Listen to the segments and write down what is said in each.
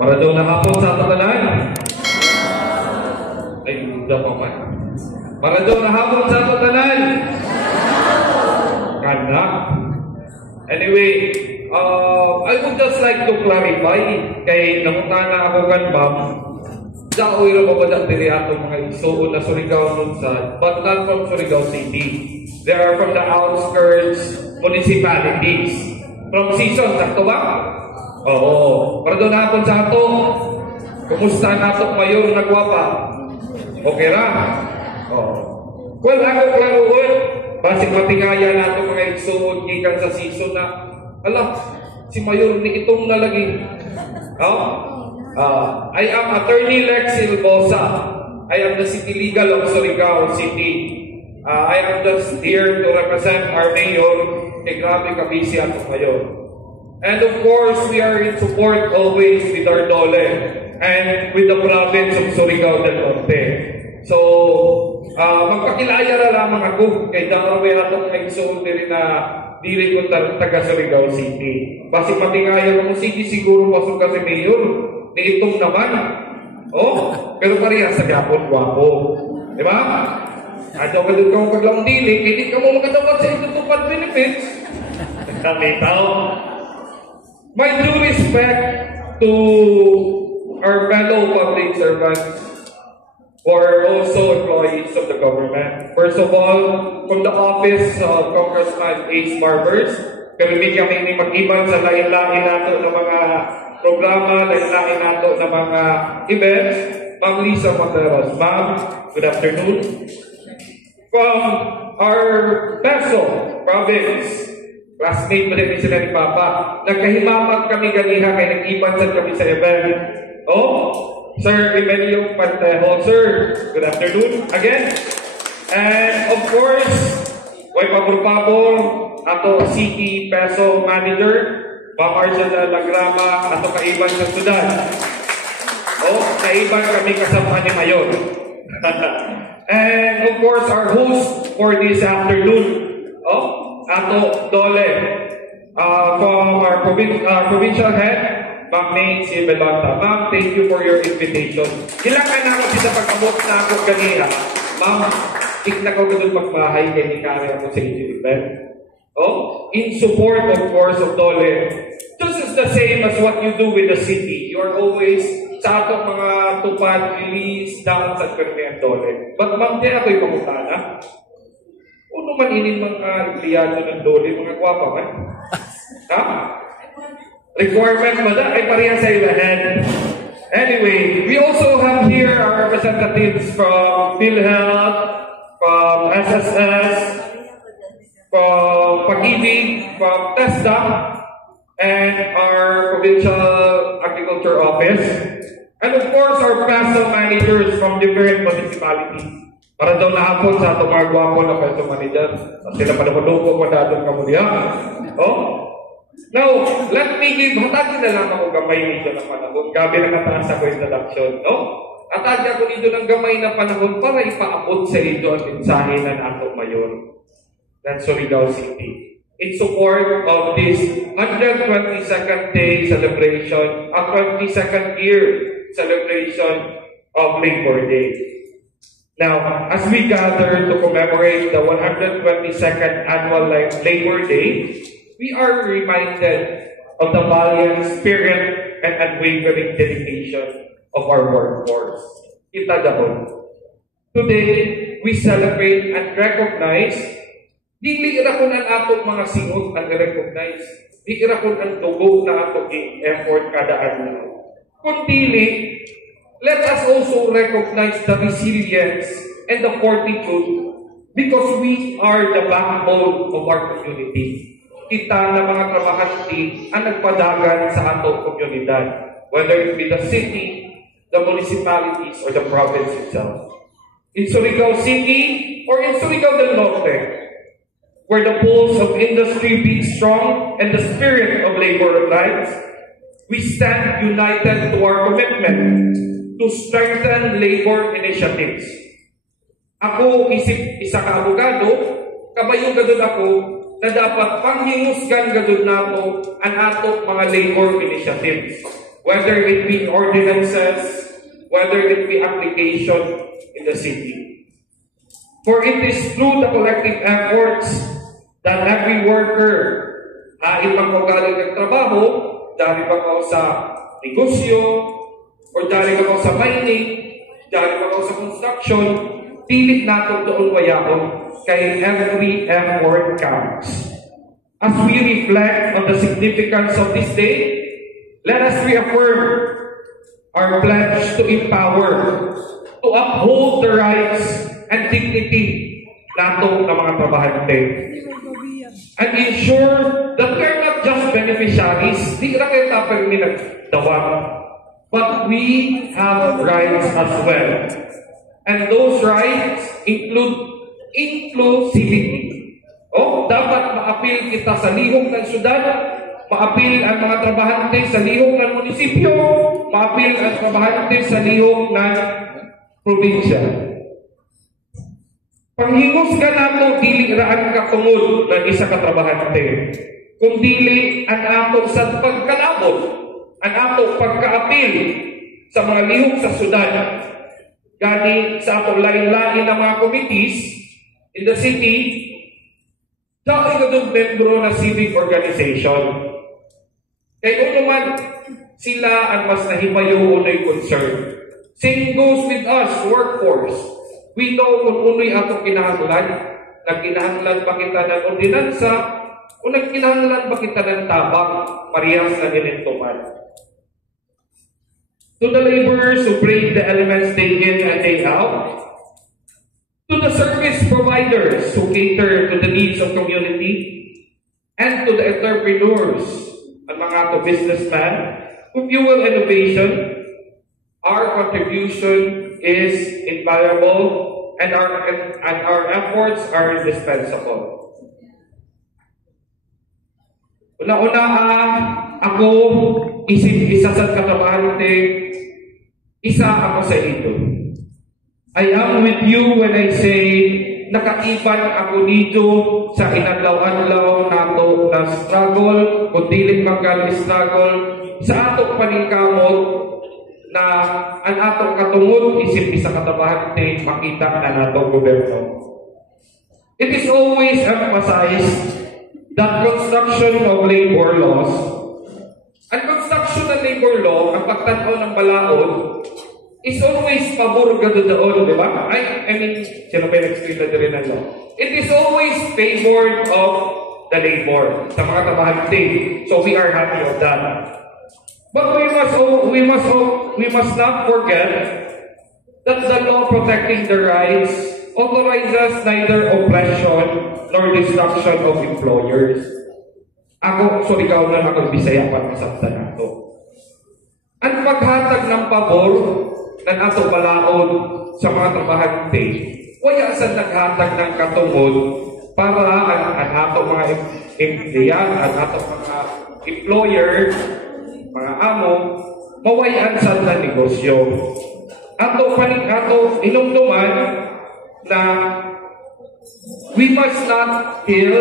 Maradong na hapon sa tatanan. Ay, hindi pa man. Maradong na hapon sa tatanan. Kana. Anyway, I would just like to clarify kay namunta na ako kan ma'am. Daoy ra ba diri atong mga igsoon na Surigao Nunsad, but not from Surigao City. They are from the outskirts municipalities. From season, sakto ba? Oo. Para doon hapon sa ato. Kumusta na ato mayor na gwapa? Okay ra? Oo. Well, ako klaroon. Basig matingaya na ato mga igsoon gikan sa season na ala, si mayor ni itong nalagi. I am Attorney Lex Silbosa. I am the City Legal of Surigao City. I am just here to represent our mayor. Grabe kabisi ato ngayon. And of course, we are in support always with our dole and with the province of Surigao del Norte. So, magpakilaya na lamang ako kay Damarwe atong nagsuon diri na dili ko taga Surigao City. Basi matingaya mo sige siguro pasok ka si mayor. Ni itong naman. Oh, pero pareha sa gapon gwapo. Di ba? Adto ka doon kang paglang dili, hindi ka mo makatawag sa itutupad benefits. Kamitaw. My due respect to our fellow public servants who are also employees of the government. First of all, from the office of Congressman Ace Barbers, kami ni mag-iban sa lain-lain nato ng mga programa, lain-lain nato ng mga events. Ma'am Lisa Materos. Ma'am, good afternoon. From our Peso province, classmate mo rin sila ni Papa, nagkahimamat kami ganiha kay nag-iban kami sa event. Oh, Sir Emilio Pantejo. Sir, good afternoon again. And of course, way pabor-pabor, ato City Peso Manager, Ma'am Arjana Lagrama, ato kaiban sa Sudan. Oh, kaiban kami kasama ni Mayor. And of course, our host for this afternoon, ato Dole, from our provincial head, Ma'am May C. Belonta. Ma'am, thank you for your invitation. Kailangan na ako sa pag-abot na ako kanina. Ma'am, na ko doon magbahay kay ni Kari ako sa inyo event. In support, of course, of Dole. This is the same as what you do with the city. You are always sa atong mga tupad, release, down sa Permian Dole. But ma'am, di ako'y pamutana. Uno man inin mga empleyado ng Dole, mga gwapa man. Ha? Requirement ba na? Ay pareha sa ilahan. Anyway, we also have here our representatives from PhilHealth, from SSS, from Pag-ibig, from TESDA, and our Provincial Agriculture Office, and of course, our PESO managers from different municipalities. Para daw na hapon sa itong mga gwapo na PESO manager, sila pa naman ko madadong kamuliya. Now, let me give, hatagin na lang ako gamay nito ng panahon. Gabi na kataas ako introduction, Hatagin ako nito ng gamay na panahon para ipaabot sa ito ang mensahe ng atong mayor ng Surigao City. In support of this 122nd day celebration, a 22nd year celebration of Labor Day. Now, as we gather to commemorate the 122nd annual Labor Day, we are reminded of the valiant spirit and unwavering dedication of our workforce. Itadahon. Today, we celebrate and recognize dili irakon ang atong mga singot ang i-recognize. Di irakon ang dugo na atong effort kada adlaw. Kung dili, let us also recognize the resilience and the fortitude because we are the backbone of our community. Kita na mga trabahante ang nagpadagan sa atong komunidad, whether it be the city, the municipalities, or the province itself. In Surigao City or in Surigao del Norte, where the pulse of industry beats strong and the spirit of labor rights, we stand united to our commitment to strengthen labor initiatives. Ako, isa ka abogado, kabayong gadod ako, na dapat panghimusgan gadod nato ang atong mga labor initiatives. whether it be ordinances, whether it be application in the city. For it is through the collective efforts that every worker ipagpagaling ng trabaho, dahil ba ako sa negosyo, o dahil ba ako sa mining, dahil ba ako sa construction, pilit natin doon wayaon, kay every effort counts. As we reflect on the significance of this day, let us reaffirm our pledge to empower, to uphold the rights and dignity nato ng mga trabahante, and ensure that we are not just beneficiaries, di lang kayo tapos nagdawag, but we have rights as well. And those rights include inclusivity. Dapat maapil kita sa lihok ng syudad, maapil ang mga trabahante sa lihok ng munisipyo, maapil ang trabahante sa lihok ng probinsya. Panghingos ka nato, dili raan ka tungod ng isa ka trabahante, kung dili ang ato sa pagkalabot, ang ato pagkaapil sa mga lihok sa syudad, gani sa ato lain-lain na mga committees in the city, dahil ka doon membro na civic organization. Kaya naman, sila ang mas nahimayo unoy concern. Same goes with us, workforce. We know kung unoy atong kinahanglan. Nagkinahanglan ba kita ng ordinansa o nagkinahanglan ba kita ng tabang parehas na nilintuman. To the laborers who break the elements day in and day out, to the service providers who cater to the needs of community, and to the entrepreneurs and mga businessmen who fuel innovation, our contribution is invaluable and our efforts are indispensable. Una-una ako isa sa katrabahante, isa ako sa ito. I am with you when I say nakaiban ako dito sa inadlaw-adlaw nato na struggle, kung dili magkal-struggle sa atong paningkamot na ang atong katungod isip isa katabahante makita na natong gobyerno. It is always emphasized that construction of labor laws, ang construction ng labor law, ang pagtanaw ng balaod, is always pabor gado doon, di ba? I mean, sino ba yung-explain na rin ng law? It is always favored of the labor sa mga trabahante. So we are happy of that. But we must not forget that the law protecting the rights authorizes neither oppression nor destruction of employers. Ikaw na ako Bisaya para masabtan nato. Ang paghatag ng pabor ng ato balaod sa mga trabahante, wala sa naghatag ng katungod para ang ato mga empleyad, ang ato mga employer, mga amo, mawayan sa negosyo. Ato inumduman na we must not kill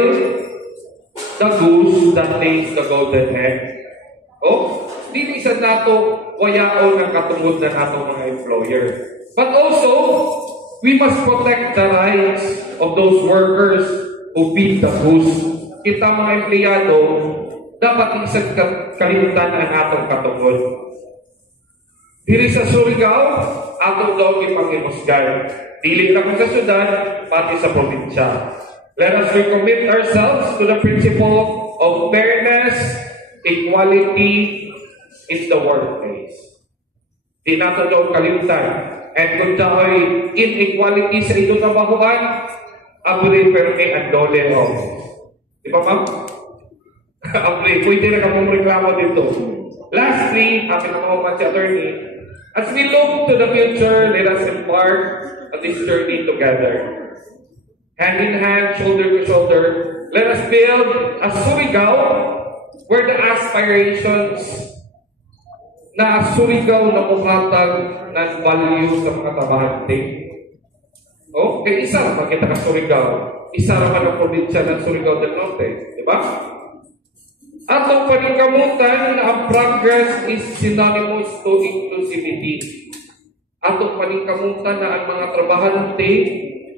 the goose that lays the golden egg. Dili sa nato wayaon ng katungod ng atong mga employer. But also, we must protect the rights of those workers who feed the goose. Kita mga empleyado, dapat isang kalimutan ang atong katungod. Diri sa Surigao, atong daw ipanghimusgan. Dili lang sa syudad, pati sa probinsya. Let us recommit ourselves to the principle of fairness, equality in the workplace. Di nato daw kalimutan. And kung dahoy inequality sa itong trabahuan, abri perme ang dole office. Di ba, ma'am? Abri, pwede na ka mong reklamo dito. Lastly, akin na mga si attorney, as we look to the future, let us embark on this journey together. Hand in hand, shoulder to shoulder, let us build a Surigao where the aspirations na Surigao na muhatag ng value sa mga trabahante. Kaya isa naman kita ka Surigao. Isa naman ang probinsya ng Surigao del Norte. Diba? Atong paningkamutan na ang progress is synonymous to inclusivity. Atong paningkamutan na ang mga trabahante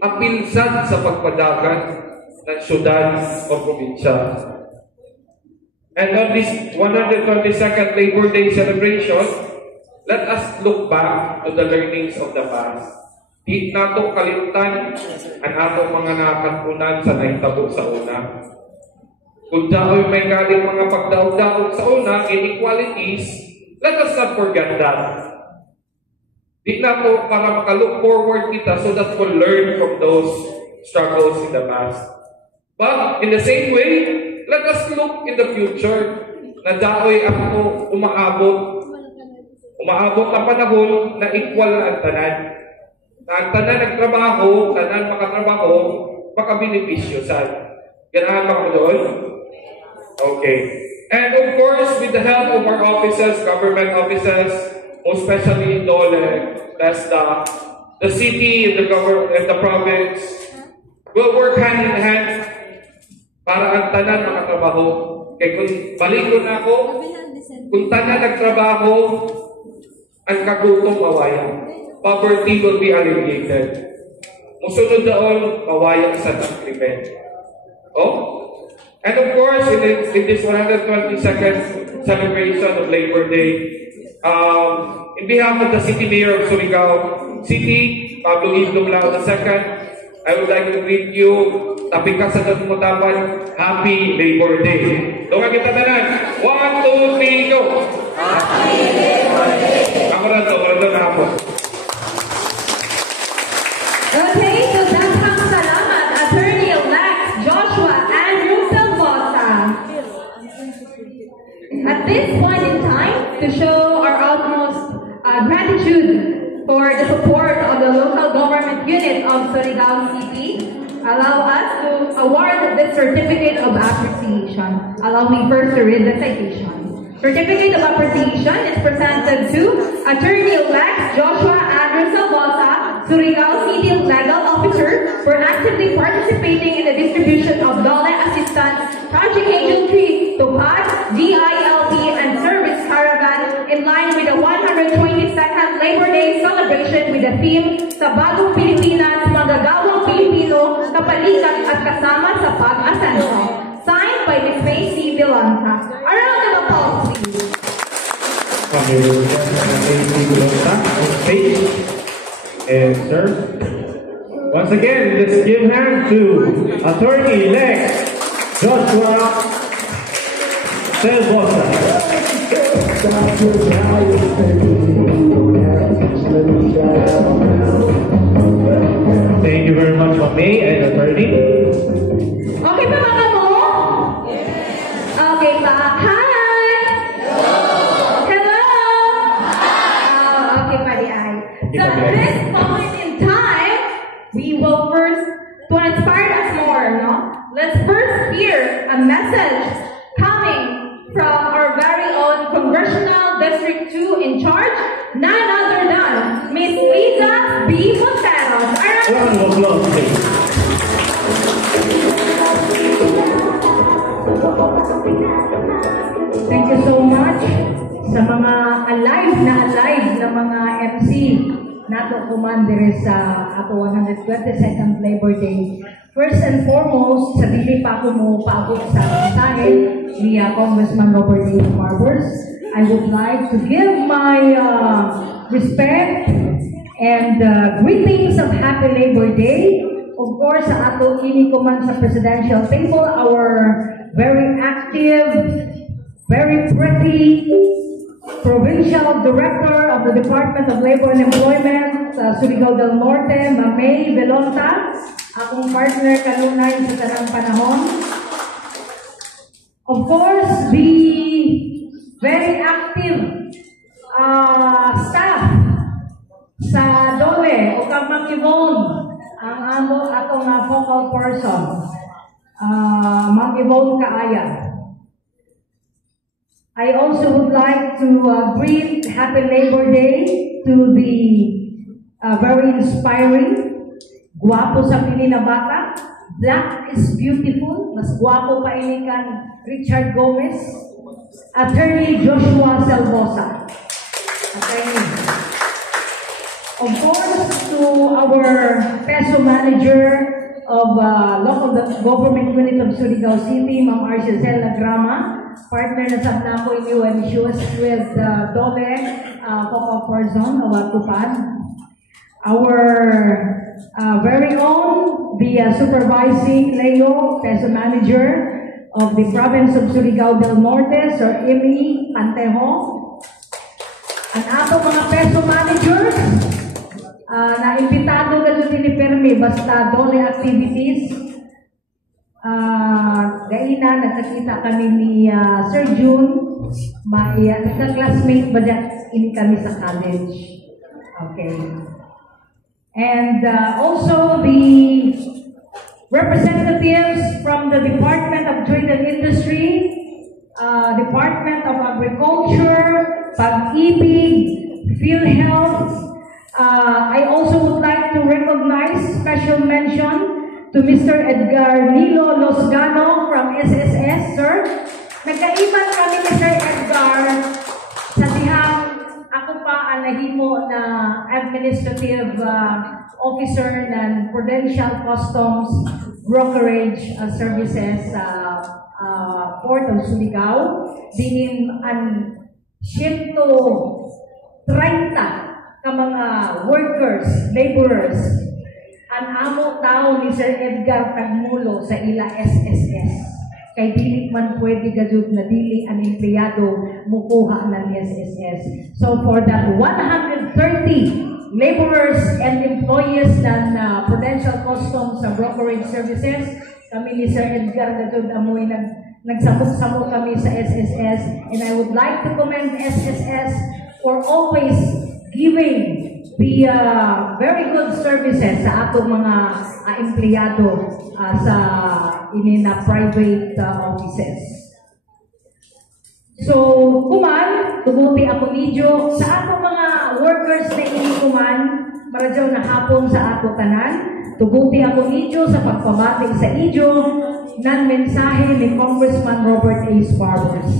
apilsan sa pagpadagan ng syudad o probinsya. And on this 122nd Labor Day celebration, let us look back to the learnings of the past. Di nato kalimtan ang atong mga nakatunan sa nahitabo sa una. Kung daoy may galing mga pagdaog-daog sa una, inequalities, let us not forget that. Di nato para maka-look forward kita so that we'll learn from those struggles in the past. But in the same way, let us look in the future na daoy ako umaabot na panahon na equal ang tanan. Na ang tanan nagtrabaho, tanan makatrabaho, makabenepisyo sa. Ganahan ba ko doon? Okay. And of course, with the help of our officers, government officers, most especially DOLE, TESDA, the city and the government and the province will work hand in hand para ang tanan makatrabaho. Kaya kung balikon ako, kung tanan nagtrabaho, ang kagutong mawayan. Poverty will be alleviated. Musunod doon, mawayan sa krimen. Oh? And of course, in this 122nd celebration of Labor Day, in behalf of the City Mayor of Surigao City, Pablo Islong Lao II, I would like to greet you, tapik ka sa tatumutawan, Happy Labor Day. Tunga kita tanan. 1, 2, 3, go! Happy Labor Day! Ako na na hapon. Okay, so daghang salamat, Attorney-elect Joshua Andrew Salvosa. At this point in time, to show our utmost gratitude for the support of the local government unit of Surigao City, allow us to award this certificate of appreciation. Allow me first to read the citation. Certificate of appreciation is presented to Attorney-elect Joshua Andrew Salvosa, Surigao City Legal Officer, for actively participating in the distribution of DOLE Assistance, Project Angel Tree, Tupad, DILP, and Service Caravan in line with the 122nd Labor Day celebration with the theme, Sa Bagong Pilipinas, Manggagawang Pilipino, Kapalikat at Kasama sa Pag-asenso. Signed by Ms. May C. Villanza. A round of applause, please. And sir, once again, let's give hand to Attorney-elect Joshua Salvosa. Thank you very much, Mami and Attorney. Okay pa mga mo? Okay pa. Hi! Hello! Okay pa di ay. So at this point in time, we will first, to inspire us more, no? Let's first hear a message coming from our very own Congressional District 2 in charge, none other than Ms. Liza B. Montero. Round of applause, please. Thank you so much sa mga alive na mga MC nato kumandere sa ato 122nd Labor Day. First and foremost, sa dili pa ako mo paabot sa mensahe ni Congressman Robert A. Marbers, I would like to give my respect and greetings of Happy Labor Day. Of course, sa ato ini kuman sa presidential table, our very active, very pretty Provincial Director of the Department of Labor and Employment, Surigao del Norte, May Velonta, akong partner kanunay sa tanang panahon. Of course, the very active staff sa DOLE o Kamang Yvonne, ang atong focal person, Mang Yvonne Kaaya. I also would like to greet Happy Labor Day to the very inspiring, guwapo sa pili na bata, Black is beautiful. Mas guwapo pa ini kan Richard Gomez. Attorney Joshua Salvosa. Attorney. Of course, to our PESO manager of local government unit of Surigao City, Ma'am Arcel Lagrama, partner na sa Napo when she was with Dole Coco Forzon, Awatupan. Our very own, the supervising Leo, PESO manager of the province of Surigao del Norte, Sir Emmy Pantejo. Ang ato mga PESO managers, na imbitado na doon ni Permi, basta Dole activities. Gaina, nagkakita kami ni Sir June, nagka-classmate ba dyan? Ini kami sa college. Okay. And also the representatives from the Department of Trade and Industry, Department of Agriculture, Pag-ibig, PhilHealth. I also would like to recognize special mention to Mr. Edgar Nilo Losgano from SSS, sir. Nagkaiban kami ni Sir Edgar sa dihang ako pa ang nahimo na administrative officer ng Prudential Customs Brokerage Services Port of Surigao. Din ang shift to 30 ka mga workers, laborers, ang amo tao ni Sir Edgar Tagmulo sa ila SSS. Kay dili man pwede gadud na dili ang empleyado mukuha ng SSS. So for that 130 laborers and employees ng Prudential Customs Brokerage Services, kami ni Sir Edgar gadud amoy nagsamot-samot kami sa SSS, and I would like to commend SSS for always giving the very good services sa atong mga empleyado sa inina private offices. So, kuman, tuguti ako medyo sa atong mga workers na ini kuman, maradyaw na hapon sa ato tanan, tuguti ako medyo sa pagpabati sa idyo ng mensahe ni Congressman Robert A. Barbers.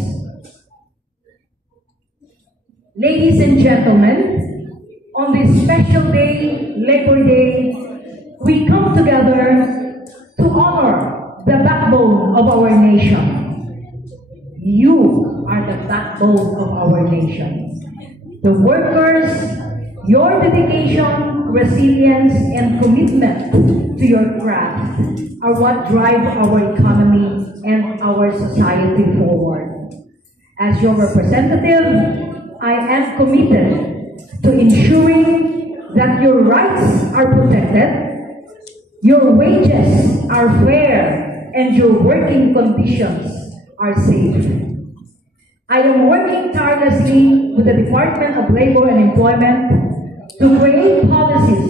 Ladies and gentlemen, on this special day, Labor Day, we come together to honor the backbone of our nation. You are the backbone of our nation. The workers, your dedication, resilience, and commitment to your craft are what drive our economy and our society forward. As your representative, I am committed to ensuring that your rights are protected, your wages are fair, and your working conditions are safe. I am working tirelessly with the Department of Labor and Employment to create policies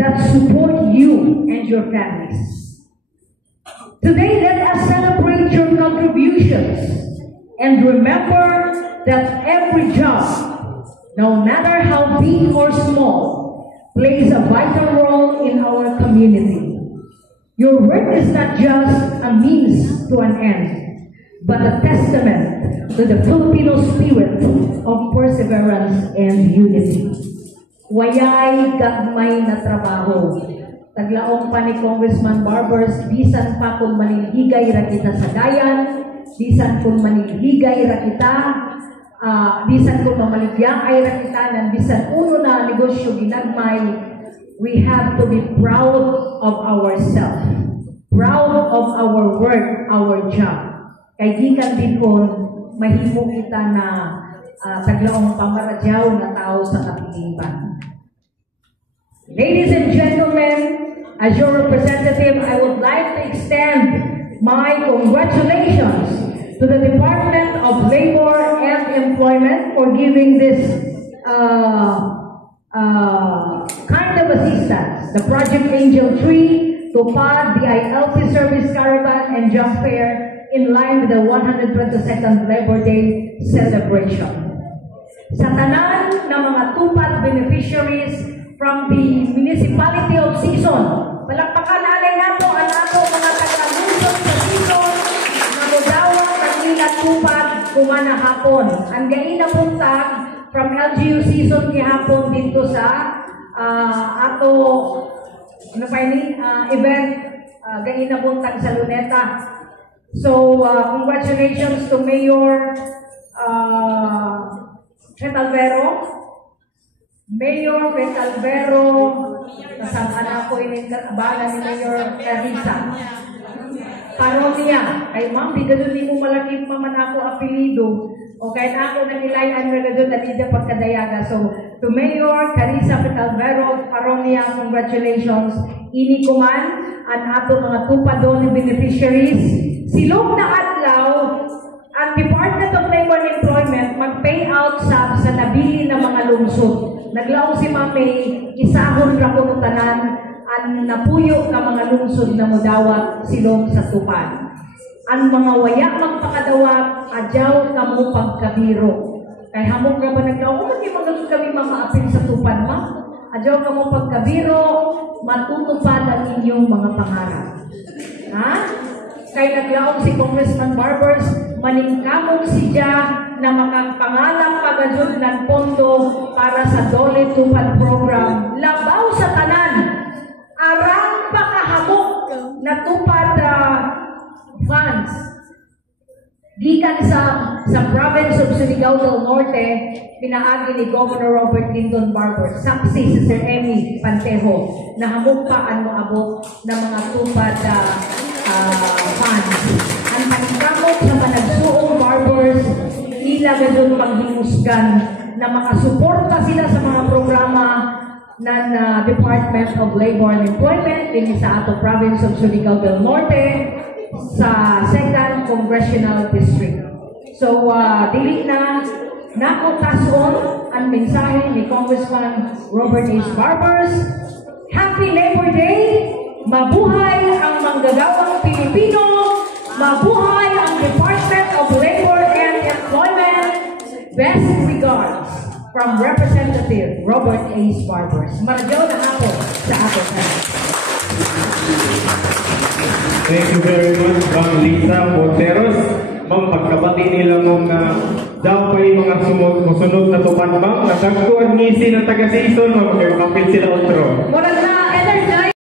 that support you and your families. Today, let us celebrate your contributions and remember that every job, no matter how big or small, plays a vital role in our community. Your work is not just a means to an end, but a testament to the Filipino spirit of perseverance and unity. Wayay gagmay na trabaho. Taglaong pa ni Congressman Barbers, bisan pa kung manilhigay ra kita sa dayan, bisan kung manilhigay ra kita, bisan kung mamaligyan ay ra kita, ng bisan uno na negosyo ginagmay, we have to be proud of ourselves, proud of our work, our job. Kay gikan din ko, mahimo kita na taglaong pamaradyaw na tao sa kapiliban. Ladies and gentlemen, as your representative, I would like to extend my congratulations to the Department of Labor and Employment for giving this kind of assistance. The Project Angel Tree, TUPAD, the ILP Service Caravan, and Jump Fair in line with the 122nd Labor Day celebration. Sa tanan ng mga TUPAD beneficiaries from the Municipality of Sison, palakpakan alay nato ang ato mga tupad kumana hapon. Ang gain na puntag from LGU season kihapon dito sa ato ano pa ini event gain na puntag sa Luneta. So congratulations to Mayor Retalvero. Mayor Retalvero, kasama na ako inintabalan ni Mayor Carissa. Paronia, kay ma'am, di ganun mo malaki pa man ako apelido. O kahit ako nagilayan na doon na dito pagkadayaga. So, to Mayor Carissa Retalvero, Paronia, congratulations. Ini kuman, ang ato mga tupadon ni beneficiaries. Silog na adlaw, ang Department of Labor and Employment mag-payout sa nabili ng mga lungsod. Naglaong si Mami, isahon ra ko tanan ang napuyo ng mga lungsod na mudawat silong sa tupad. Ang mga waya magpakadawat, adyaw kamo pagkabiro. Kay hamog ka ba naglaong, hindi mga kami mamaapin sa tupad, ma? Adyaw kamo pagkabiro, matutupad ang inyong mga pangarap. Ha? Kay naglaong si Congressman Barbers, maningkamong siya na makapangalang pagazod ng pondo para sa Dole Tupad Program. Labaw sa tanan, arang pakahamok na tupad funds. Gikan sa province of Surigao del Norte, pinaagi ni Governor Robert Lyndon Barber, saksi si Sir Emmy Pantejo, na hamok pa ang maabot ng mga tupad funds. Ang paningkamot sa managsuong barbers, ila gadon paghimusgan na makasuporta sila sa mga programa ng Department of Labor and Employment din sa ato province of Surigao del Norte sa 2nd Congressional District. So, dili na nakotason ang mensahe ni Congressman Robert H. Barbers. Happy Labor Day! Mabuhay ang manggagawang Pilipino! Mabuhay ang Department of Labor and Employment! Best regards from Representative Robert H. Barbers. Maradyo na ako sa ating panel. Thank you very much, Ma'am Lisa Monteros. Ma'am, pagkabati nila mong daw pa yung mga musunod na tupan, ma'am. Nasagtuan ngisi ng taga-season, ma'am, kaya kapit sila otro. Murag na